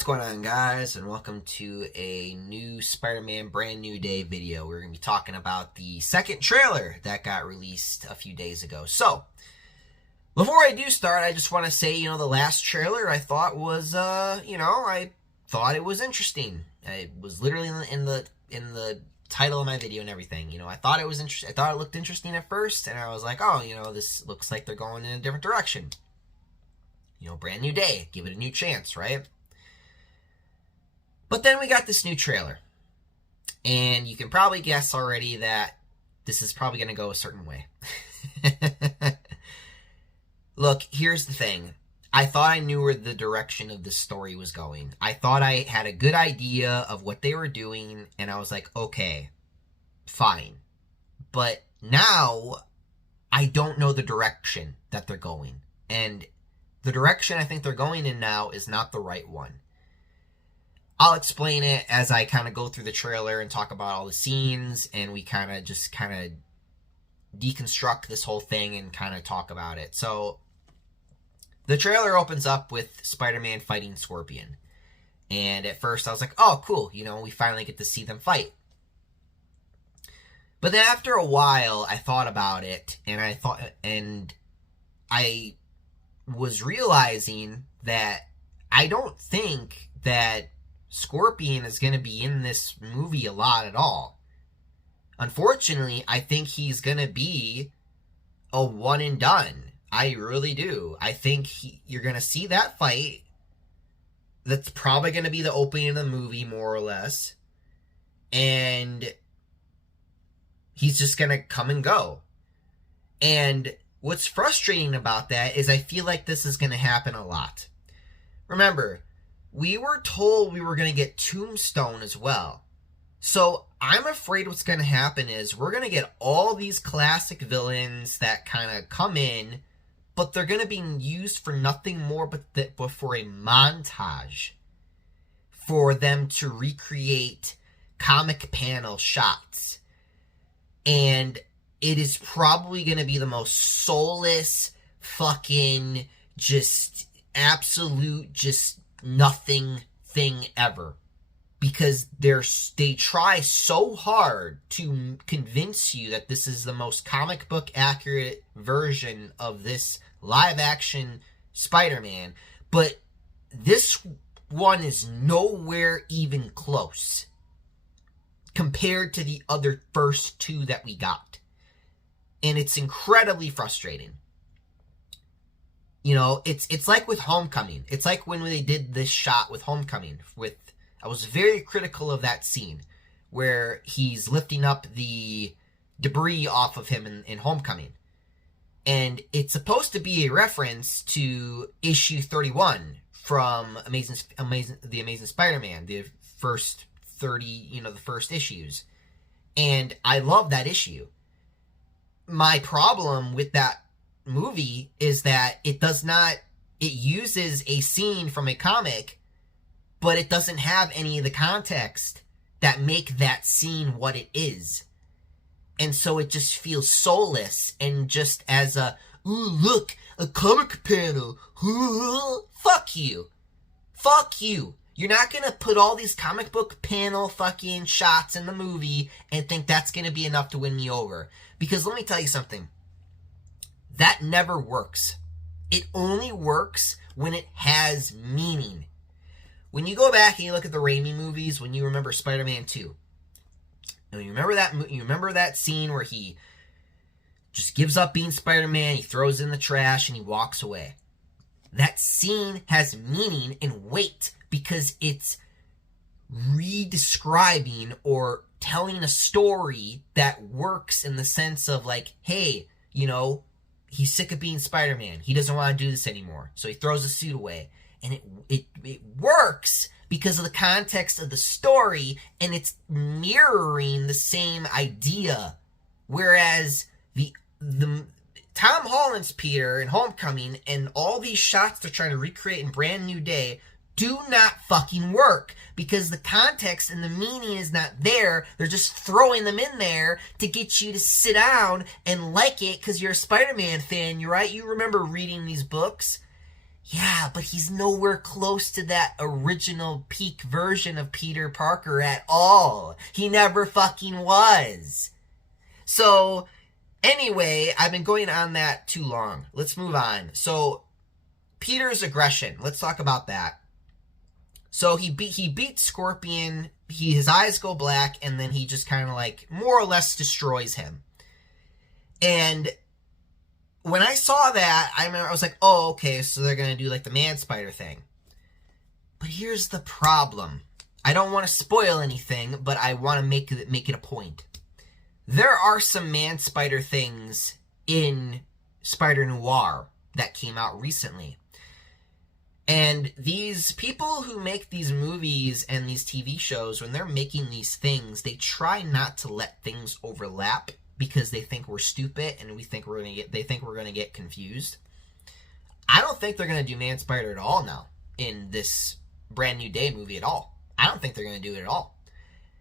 What's going on, guys, and welcome to a new Spider-Man Brand New Day video. We're going to be talking about the second trailer that got released a few days ago. So, before I do start, I just want to say, the last trailer I thought was, I thought it was interesting. It was literally in the title of my video and everything. I thought it was interesting. I thought it looked interesting at first, and I was like, oh, this looks like they're going in a different direction. Brand new day. Give it a new chance, right? But then we got this new trailer. And you can probably guess already that this is probably going to go a certain way. Look, here's the thing. I thought I knew where the direction of this story was going. I thought I had a good idea of what they were doing, and I was like, okay, fine. But now, I don't know the direction that they're going. And the direction I think they're going in now is not the right one. I'll explain it as I kind of go through the trailer and talk about all the scenes, and we kind of deconstruct this whole thing and kind of talk about it. So, the trailer opens up with Spider-Man fighting Scorpion. And at first I was like, oh, cool, we finally get to see them fight. But then after a while, I thought about it, and I was realizing that I don't think that Scorpion is going to be in this movie a lot at all. Unfortunately, I think he's going to be a one and done. I really do. I think you're going to see that fight. That's probably going to be the opening of the movie, more or less. And he's just going to come and go. And what's frustrating about that is I feel like this is going to happen a lot. Remember, we were told we were going to get Tombstone as well. So I'm afraid what's going to happen is we're going to get all these classic villains that kind of come in, but they're going to be used for nothing more but for a montage for them to recreate comic panel shots. And it is probably going to be the most soulless, fucking, just absolute, just nothing thing ever. Because they try so hard to convince you that this is the most comic book accurate version of this live action Spider-Man. But this one is nowhere even close compared to the other first two that we got. And it's incredibly frustrating. It's like with Homecoming. It's like when they did this shot with Homecoming. I was very critical of that scene where he's lifting up the debris off of him in Homecoming. And it's supposed to be a reference to issue 31 from The Amazing Spider-Man, the first 30, the first issues. And I love that issue. My problem with that movie is that it uses a scene from a comic, but it doesn't have any of the context that make that scene what it is. And so it just feels soulless and just as ooh, look, a comic panel. Fuck you. Fuck you. You're not going to put all these comic book panel fucking shots in the movie and think that's going to be enough to win me over. Because let me tell you something. That never works. It only works when it has meaning. When you go back and you look at the Raimi movies, when you remember Spider-Man 2, and you remember that scene where he just gives up being Spider-Man, he throws in the trash, and he walks away. That scene has meaning and weight because it's re-describing or telling a story that works in the sense of like, hey, he's sick of being Spider-Man. He doesn't want to do this anymore. So he throws the suit away. And it works because of the context of the story, and it's mirroring the same idea. Whereas the Tom Holland's Peter in Homecoming and all these shots they're trying to recreate in Brand New Day do not fucking work because the context and the meaning is not there. They're just throwing them in there to get you to sit down and like it because you're a Spider-Man fan, right? You remember reading these books. Yeah, but he's nowhere close to that original peak version of Peter Parker at all. He never fucking was. So, anyway, I've been going on that too long. Let's move on. So, Peter's aggression. Let's talk about that. So he beats Scorpion. His eyes go black, and then he just kind of like more or less destroys him. And when I saw that, I was like, oh, okay, so they're gonna do like the Man Spider thing. But here's the problem. I don't want to spoil anything, but I want to make it a point. There are some Man Spider things in Spider Noir that came out recently. And these people who make these movies and these TV shows, when they're making these things, they try not to let things overlap because they think we're stupid and they think we're gonna get confused. I don't think they're gonna do Man Spider at all now in this Brand New Day movie at all. I don't think they're gonna do it at all.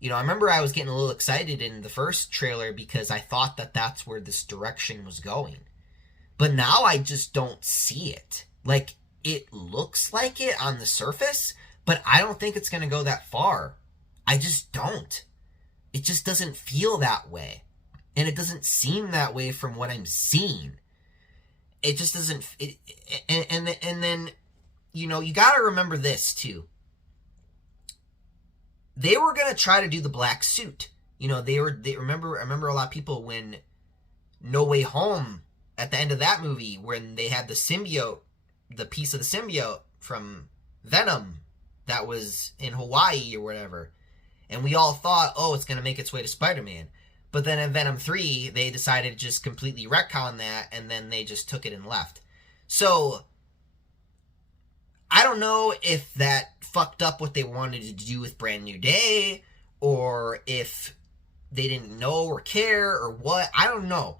You know, I remember I was getting a little excited in the first trailer because I thought that that's where this direction was going. But now I just don't see it. Like, it looks like it on the surface, but I don't think it's going to go that far. I just don't. It just doesn't feel that way. And it doesn't seem that way from what I'm seeing. It just doesn't... And then, you know, you got to remember this, too. They were going to try to do the black suit. You know, I remember a lot of people when No Way Home, at the end of that movie, when they had the symbiote, the piece of the symbiote from Venom that was in Hawaii or whatever. And we all thought, oh, it's going to make its way to Spider-Man. But then in Venom 3, they decided to just completely retcon that, and then they just took it and left. So, I don't know if that fucked up what they wanted to do with Brand New Day, or if they didn't know or care, or what. I don't know.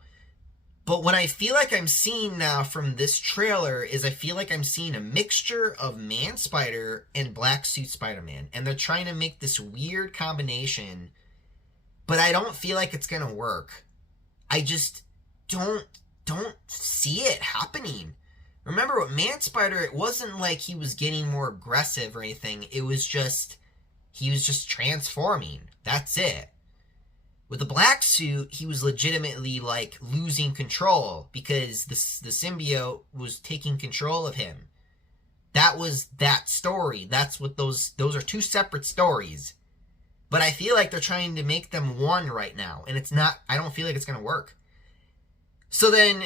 But what I feel like I'm seeing now from this trailer is I feel like I'm seeing a mixture of Man Spider and Black Suit Spider-Man. And they're trying to make this weird combination, but I don't feel like it's going to work. I just don't see it happening. Remember with Man Spider, it wasn't like he was getting more aggressive or anything. It was just, he was just transforming. That's it. With the black suit, he was legitimately, like, losing control because the symbiote was taking control of him. That was that story. That's what those are two separate stories. But I feel like they're trying to make them one right now, and it's not, I don't feel like it's going to work. So then,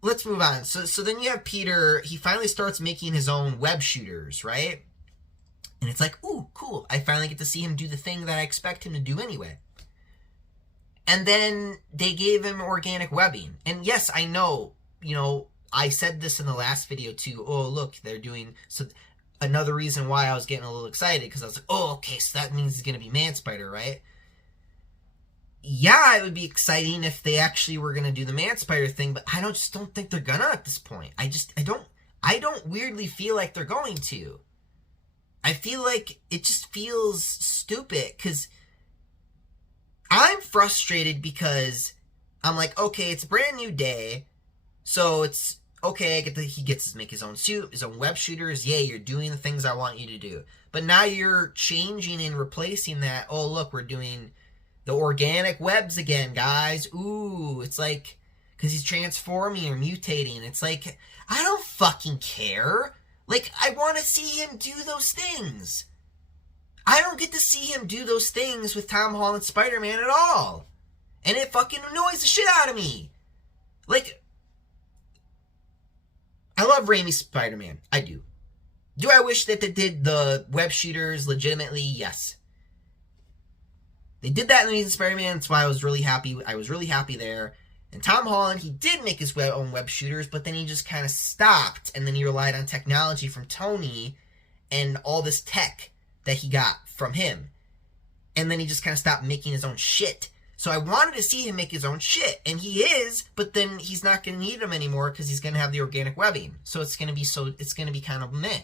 let's move on. So then you have Peter, he finally starts making his own web shooters, right? And it's like, ooh, cool. I finally get to see him do the thing that I expect him to do anyway. And then they gave him organic webbing. And yes, I know, you know, I said this in the last video too. Oh, look, they're doing... So another reason why I was getting a little excited, because I was like, oh, okay, so that means he's going to be Man Spider, right? Yeah, it would be exciting if they actually were going to do the Man Spider thing, but I just don't think they're gonna at this point. I don't weirdly feel like they're going to. I feel like it just feels stupid, because I'm frustrated because I'm like, okay, it's a Brand New Day, so it's okay. He gets to make his own suit, his own web shooters. Yay, you're doing the things I want you to do. But now you're changing and replacing that. Oh, look, we're doing the organic webs again, guys. Ooh, it's like, because he's transforming or mutating. It's like, I don't fucking care. Like, I want to see him do those things. I don't get to see him do those things with Tom Holland Spider-Man at all. And it fucking annoys the shit out of me. Like, I love Raimi's Spider-Man. I do. Do I wish that they did the web shooters legitimately? Yes. They did that in Amazing Spider-Man. That's why I was really happy. I was really happy there. And Tom Holland, he did make his own web shooters, but then he just kind of stopped. And then he relied on technology from Tony and all this tech that he got from him. And then he just kind of stopped making his own shit. So I wanted to see him make his own shit. And he is, but then he's not going to need them anymore because he's going to have the organic webbing. So it's going to be kind of meh.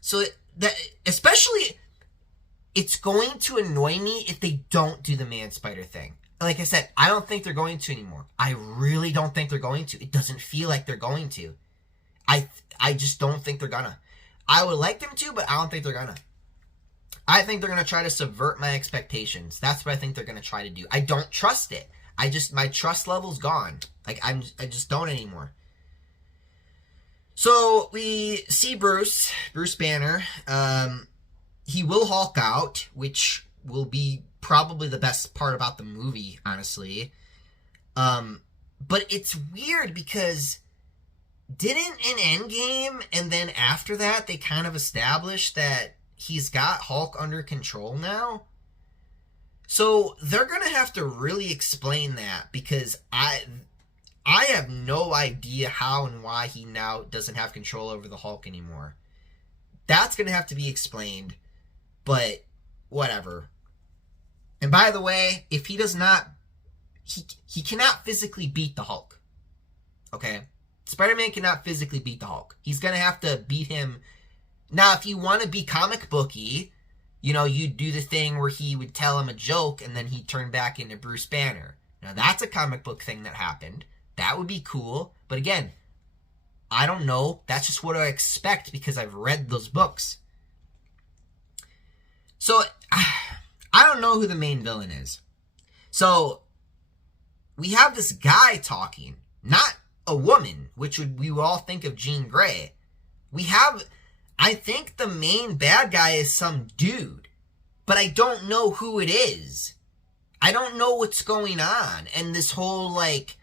So that, especially, it's going to annoy me if they don't do the Man Spider thing. Like I said, I don't think they're going to anymore. I really don't think they're going to. It doesn't feel like they're going to. I just don't think they're gonna. I would like them to, but I don't think they're gonna. I think they're gonna try to subvert my expectations. That's what I think they're gonna try to do. I don't trust it. My trust level's gone. Like, I just don't anymore. So we see Bruce Banner. He will Hulk out, which will be probably the best part about the movie, honestly. But it's weird because didn't in Endgame and then after that they kind of established that he's got Hulk under control now? So they're going to have to really explain that, because I have no idea how and why he now doesn't have control over the Hulk anymore. That's going to have to be explained, but whatever. And by the way, if he does not, he cannot physically beat the Hulk. Okay? Spider-Man cannot physically beat the Hulk. He's going to have to beat him. Now, if you want to be comic booky, you know, you'd do the thing where he would tell him a joke and then he'd turn back into Bruce Banner. Now, that's a comic book thing that happened. That would be cool. But again, I don't know. That's just what I expect because I've read those books. So, I don't know who the main villain is. So, we have this guy talking, not a woman, which we would all think of Jean Grey. I think the main bad guy is some dude, but I don't know who it is. I don't know what's going on. And this whole, like,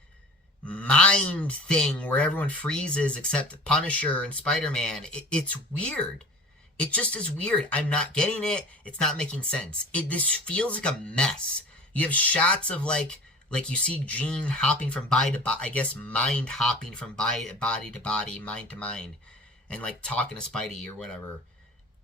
mind thing where everyone freezes except Punisher and Spider-Man, it's weird. It just is weird. I'm not getting it. It's not making sense. This feels like a mess. You have shots of, like you see Jean hopping from body to body, I guess mind hopping from body to body, mind to mind, and like talking to Spidey or whatever,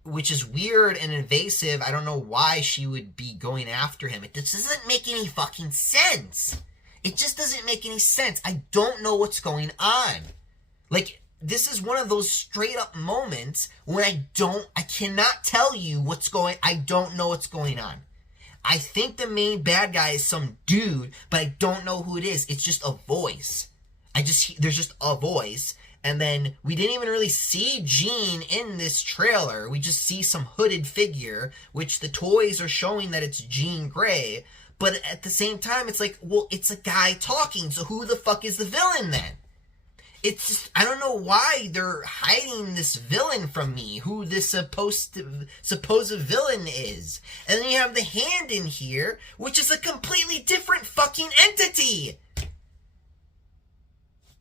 which is weird and invasive. I don't know why she would be going after him. It just doesn't make any fucking sense. It just doesn't make any sense. I don't know what's going on. Like, this is one of those straight up moments when I cannot tell you I don't know what's going on. I think the main bad guy is some dude, but I don't know who it is. It's just a voice. There's just a voice. And then we didn't even really see Jean in this trailer. We just see some hooded figure, which the toys are showing that it's Jean Grey. But at the same time, it's like, well, it's a guy talking, so who the fuck is the villain then? It's just, I don't know why they're hiding this villain from me, who this supposed villain is. And then you have the Hand in here, which is a completely different fucking entity.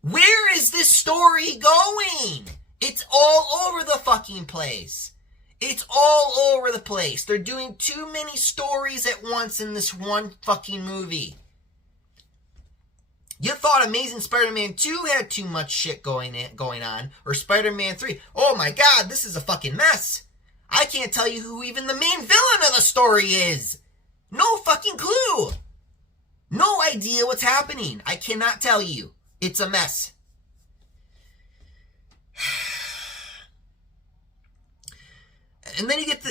Where is this story going? It's all over the fucking place. It's all over the place. They're doing too many stories at once in this one fucking movie. You thought Amazing Spider-Man 2 had too much shit going on, or Spider-Man 3. Oh my god, this is a fucking mess. I can't tell you who even the main villain of the story is. No fucking clue. No idea what's happening. I cannot tell you. It's a mess. And then you get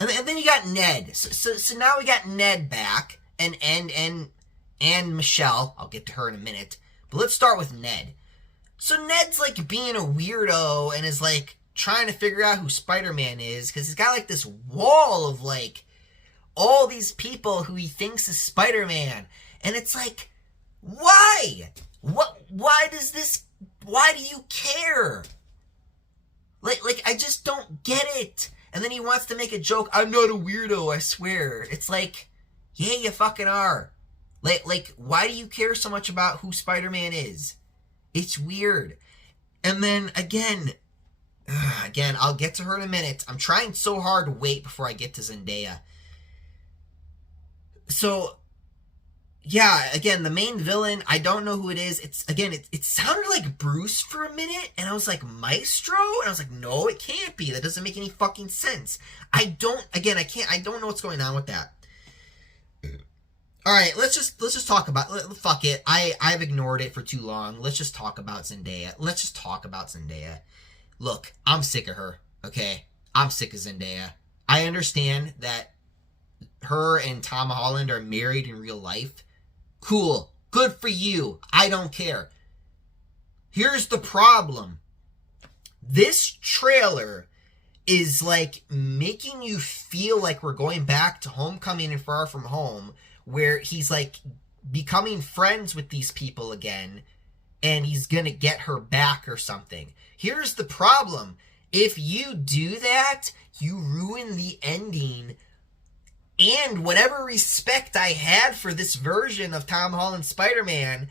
and then you got Ned. So now we got Ned back, and Michelle. I'll get to her in a minute. But let's start with Ned. So Ned's like being a weirdo and is like trying to figure out who Spider-Man is, because he's got like this wall of like all these people who he thinks is Spider-Man. And it's like, why? Why do you care? Like I just don't get it. And then he wants to make a joke. I'm not a weirdo, I swear. It's like, yeah, you fucking are. Like, why do you care so much about who Spider-Man is? It's weird. And then, again, I'll get to her in a minute. I'm trying so hard to wait before I get to Zendaya. So, yeah, again, the main villain, I don't know who it is. It sounded like Bruce for a minute, and I was like, Maestro? And I was like, no, it can't be. That doesn't make any fucking sense. I don't know what's going on with that. All right, let's just talk about, fuck it. I've ignored it for too long. Let's just talk about Zendaya. Look, I'm sick of her, okay? I'm sick of Zendaya. I understand that her and Tom Holland are married in real life. Cool. Good for you. I don't care. Here's the problem. This trailer is like making you feel like we're going back to Homecoming and Far From Home, where he's like becoming friends with these people again and he's gonna get her back or something. Here's the problem. If you do that, you ruin the ending and whatever respect I had for this version of Tom Holland Spider-Man.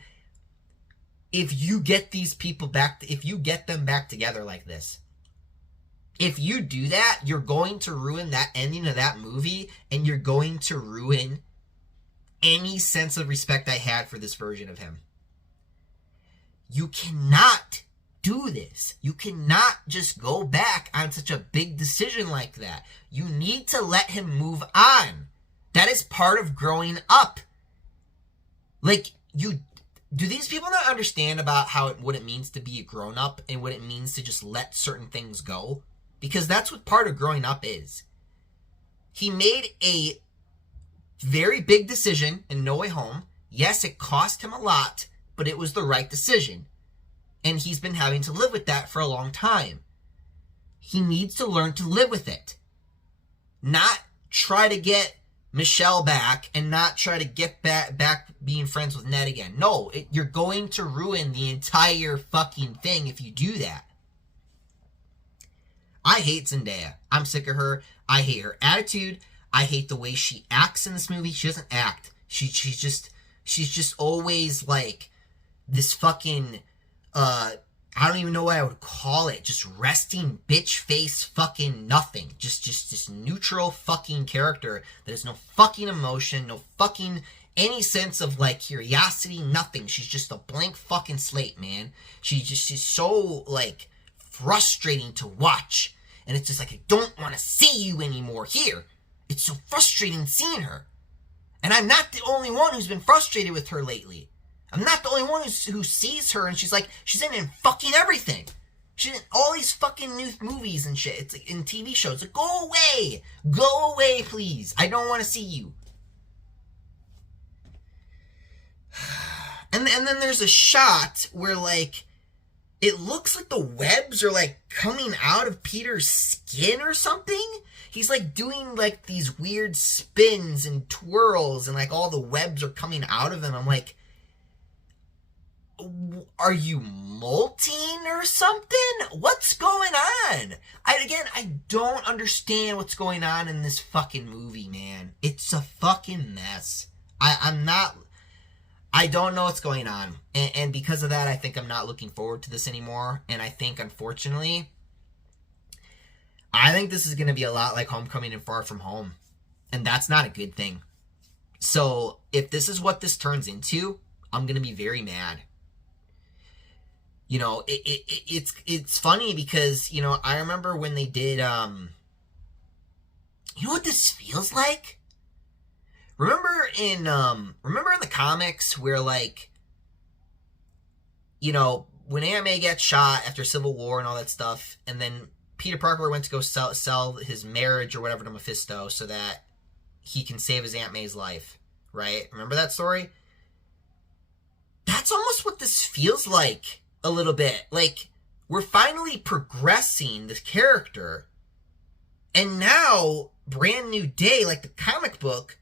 If you get these people back, if you get them back together like this, if you do that, you're going to ruin that ending of that movie, and you're going to ruin any sense of respect I had for this version of him. You cannot do this. You cannot just go back on such a big decision like that. You need to let him move on. That is part of growing up. Like, do these people not understand about what it means to be a grown-up and what it means to just let certain things go? Because that's what part of growing up is. He made a very big decision in No Way Home. Yes, it cost him a lot, but it was the right decision. And he's been having to live with that for a long time. He needs to learn to live with it. Not try to get Michelle back and not try to get back being friends with Ned again. No, you're going to ruin the entire fucking thing if you do that. I hate Zendaya. I'm sick of her. I hate her attitude. I hate the way she acts in this movie. She doesn't act. She's just always like this fucking I don't even know what I would call it. Just resting bitch face fucking nothing. Just this neutral fucking character that has no fucking emotion, no fucking any sense of like curiosity, nothing. She's just a blank fucking slate, man. She's so like frustrating to watch. And it's just like, I don't want to see you anymore here. It's so frustrating seeing her. And I'm not the only one who's been frustrated with her lately. I'm not the only one who sees her and she's in fucking everything. She's in all these fucking new movies and shit. It's like in TV shows. Like, go away. Go away, please. I don't want to see you. And then there's a shot where, like, it looks like the webs are, like, coming out of Peter's skin or something. He's, like, doing, like, these weird spins and twirls and, like, all the webs are coming out of him. I'm like, are you molting or something? What's going on? I don't understand what's going on in this fucking movie, man. It's a fucking mess. I don't know what's going on. And because of that, I think I'm not looking forward to this anymore. And I think, unfortunately, I think this is going to be a lot like Homecoming and Far From Home. And that's not a good thing. So, if this is what this turns into, I'm going to be very mad. You know, it's funny because, you know, I remember when they did, you know what this feels like? Remember in the comics where, like, you know, when Aunt May gets shot after Civil War and all that stuff, and then Peter Parker went to go sell his marriage or whatever to Mephisto so that he can save his Aunt May's life, right? Remember that story? That's almost what this feels like. A little bit. Like, we're finally progressing this character, and now, Brand New Day, like the comic book,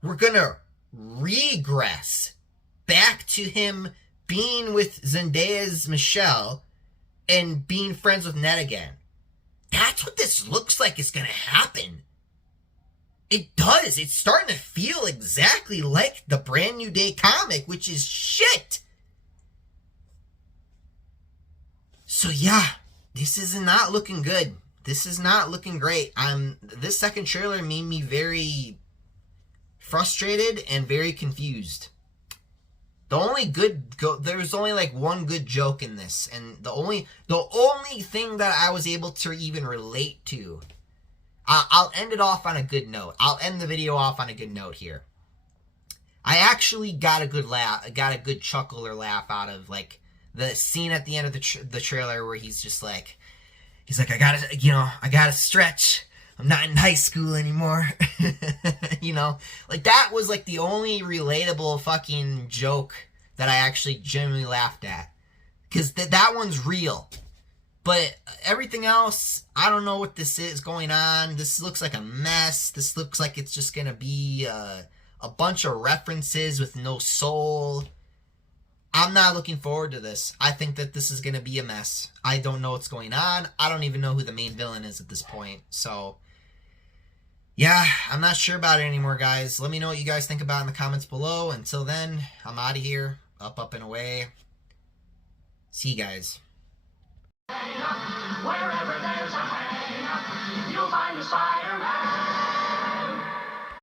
we're gonna regress back to him being with Zendaya's Michelle and being friends with Ned again. That's what this looks like is gonna happen. It does. It's starting to feel exactly like the Brand New Day comic, which is shit. So yeah, this is not looking good. This is not looking great. This second trailer made me very frustrated and very confused. There's only like one good joke in this, and the only thing that I was able to even relate to. I'll end it off on a good note. I'll end the video off on a good note here. I actually got a good chuckle or laugh out of like the scene at the end of the trailer where he's like, I gotta stretch. I'm not in high school anymore. You know, like that was like the only relatable fucking joke that I actually genuinely laughed at. because that one's real. But everything else, I don't know what this is going on. This looks like a mess. This looks like it's just going to be a bunch of references with no soul. I'm not looking forward to this. I think that this is going to be a mess. I don't know what's going on. I don't even know who the main villain is at this point. So, yeah, I'm not sure about it anymore, guys. Let me know what you guys think about it in the comments below. Until then, I'm out of here. Up and away. See you guys. Wherever there's a hang, you'll find a Spider-Man.